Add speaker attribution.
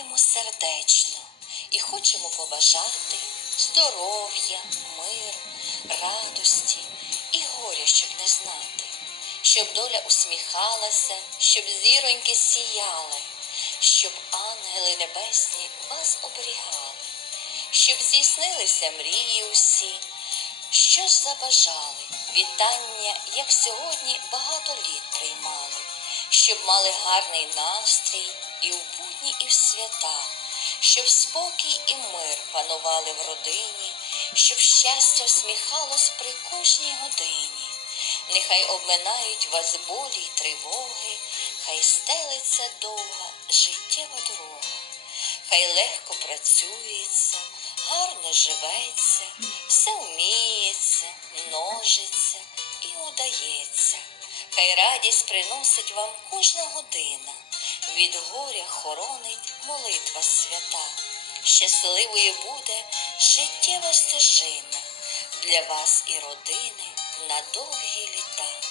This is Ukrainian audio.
Speaker 1: обіймаємо сердечно і хочемо побажати здоров'я, миру, радості і горя, щоб не знати, щоб доля усміхалася, щоб зіроньки сіяли, щоб ангели небесні вас оберігали, щоб здійснилися мрії усі. Що ж забажали, вітання, як сьогодні, багато літ приймали щоб мали гарний настрій і в будні, і в свята, щоб спокій і мир панували в родині, щоб щастя всміхалось при кожній годині. Нехай обминають вас болі й тривоги, хай стелиться довга життєва дорога, хай легко працюється, гарно живеться, все вміється, множиться і удається хай радість приносить вам кожна година, від горя хоронить молитва свята, щасливою буде життєва стежина для вас і родини на довгі літа.